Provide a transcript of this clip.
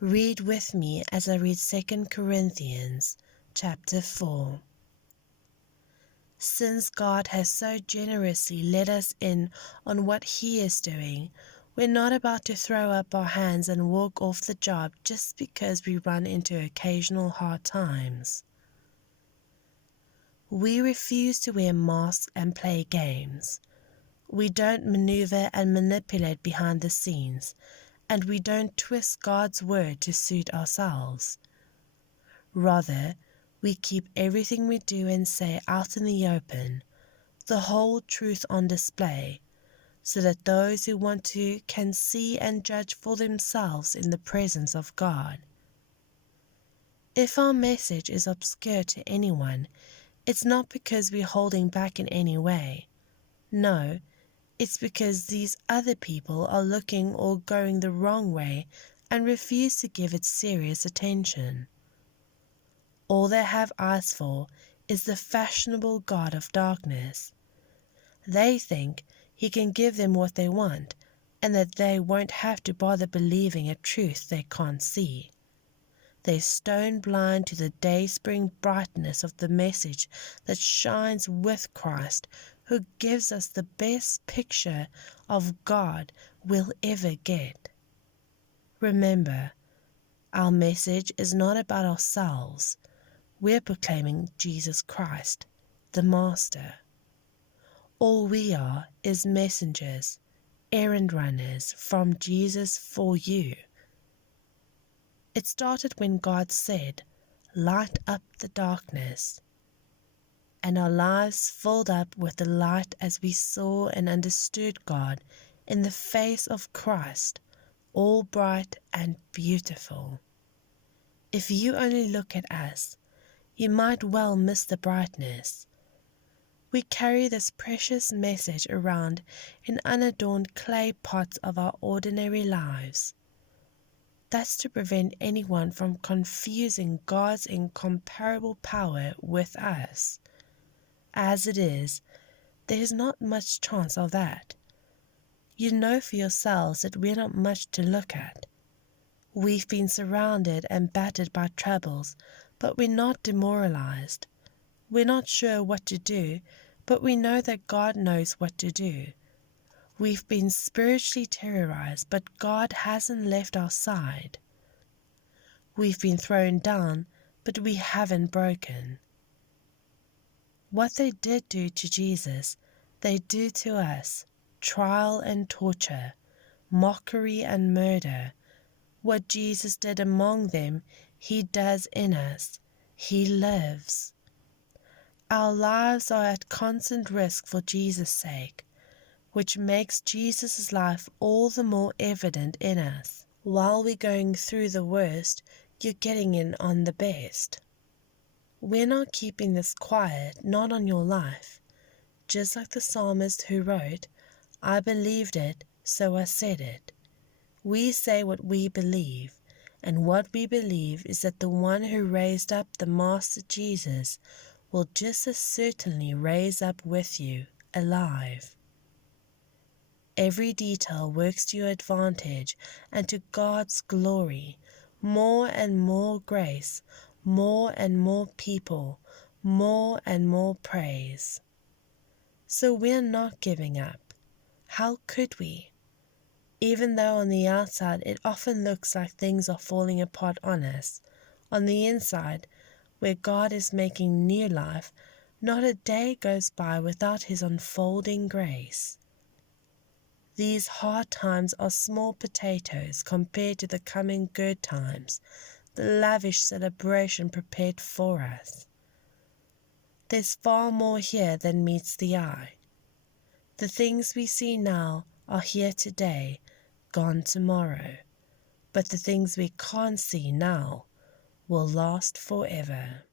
Read with me as I read 2 Corinthians chapter 4. Since God has so generously let us in on what He is doing, we're not about to throw up our hands and walk off the job just because we run into occasional hard times. We refuse to wear masks and play games. We don't maneuver and manipulate behind the scenes, and we don't twist God's word to suit ourselves. Rather, we keep everything we do and say out in the open, the whole truth on display, so that those who want to can see and judge for themselves in the presence of God. If our message is obscure to anyone, it's not because we're holding back in any way. No, it's because these other people are looking or going the wrong way and refuse to give it serious attention. All they have eyes for is the fashionable god of darkness. They think he can give them what they want, and that they won't have to bother believing a truth they can't see. They're stone blind to the dayspring brightness of the message that shines with Christ, who gives us the best picture of God we'll ever get. Remember, our message is not about ourselves. We're proclaiming Jesus Christ, the Master. All we are is messengers, errand runners from Jesus for you. It started when God said, "Light up the darkness," and our lives filled up with the light as we saw and understood God in the face of Christ, all bright and beautiful. If you only look at us, you might well miss the brightness. We carry this precious message around in unadorned clay pots of our ordinary lives. That's to prevent anyone from confusing God's incomparable power with us. As it is, there's not much chance of that. You know for yourselves that we're not much to look at. We've been surrounded and battered by troubles, but we're not demoralized. We're not sure what to do, but we know that God knows what to do. We've been spiritually terrorized, but God hasn't left our side. We've been thrown down, but we haven't broken. What they did do to Jesus, they do to us: trial and torture, mockery and murder. What Jesus did among them, He does in us. He lives. Our lives are at constant risk for Jesus' sake, which makes Jesus' life all the more evident in us. While we're going through the worst, you're getting in on the best. We're not keeping this quiet, not on your life. Just like the psalmist who wrote, "I believed it, so I said it." We say what we believe, and what we believe is that the one who raised up the Master Jesus will just as certainly raise up with you, alive. Every detail works to your advantage and to God's glory. More and more grace, more and more people, more and more praise. So we're not giving up. How could we? Even though on the outside it often looks like things are falling apart on us, on the inside, where God is making new life, not a day goes by without His unfolding grace. These hard times are small potatoes compared to the coming good times, the lavish celebration prepared for us. There's far more here than meets the eye. The things we see now are here today, gone tomorrow, but the things we can't see now will last forever.